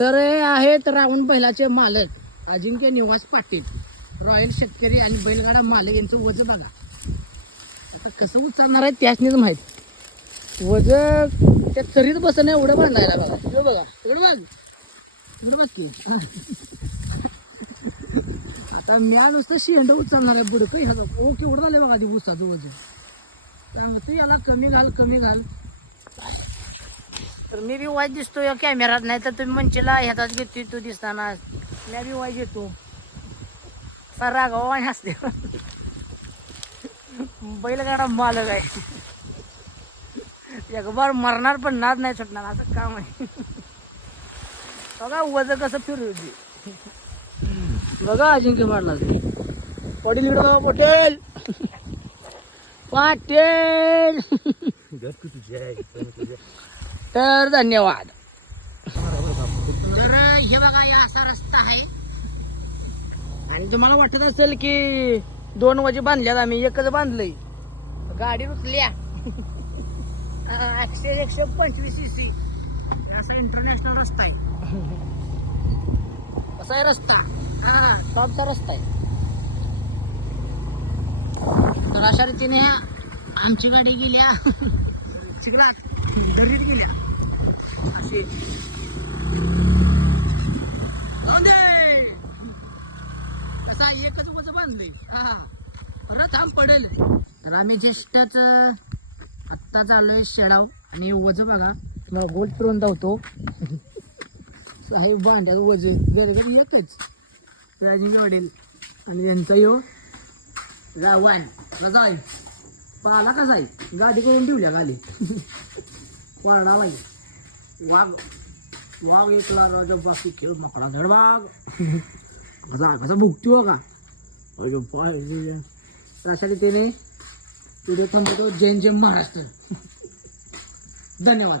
तर हे आहेत रावण बैलाचे मालक अजिंक्य निवास पाटील, रॉयल शेतकरी आणि बैलगाडा मालक यांचं वजन बघा. आता कसं उचलणार आहे त्यासनीच माहीत. वजन त्या चरीत बसणं एवढं बांधायला बघा. तिकडे बघा, तिकडे बघ, तिकडे बघ की. आता म्या नुसतं शेंड उचलणार आहे बुडकं ह्याचं. ओ केवढं झालं बघा ती ऊसाचं वजन. सांगतो याला कमी घाल कमी घाल. तर मी बी वाईट दिसतो या कॅमेरात, नाही तर तुम्ही म्हणशीला ह्याचाच घेतोय तू दिसताना. मी बी वाईट येतो सारा गावा हसते. बैलगाडा मालक आहे, एक बार मरणार पण नाद नाही सुटणार असं काम आहे. बघा वजन कसं फिरू दे. बघा अजिंक्य मारला पटेल इकडे बघा. पटेल पाटील. तर धन्यवाद. तर हे बघा या असा रस्ता आहे. आणि तुम्हाला वाटत असेल की 2 वजे बांधल्यात, आम्ही एकच बांधलंय. गाडी रुचल्या. 125 cc असा इंटरनॅशनल रस्ता आहे. कसा आहे रस्ता? हा टॉपचा रस्ता आहे. तर अशा रीतीने आमची गाडी गेल्या चिखलात दरीत गेल्या. असे कसा एकच वज बांधले. हा परत आम पडेल. तर आम्ही ज्येष्ठच आत्ता चाललोय शेडाव. आणि वज बघा गोल फिरून धावतो. साहेब भांड्यात वज घरी एकच राजींचे वडील आणि यांचा यो रावण कसा आहे. पाला कसा आहे, गाडी करून ठेवल्या खाली. वारडा बाई वाघ वाघ एकला राजा बाकी खेळ मकडा धड वाघ. कसा कसा भुकतो का अशा रीतीने पुढे थांबतो. जैन जय महाराष्ट्र. धन्यवाद.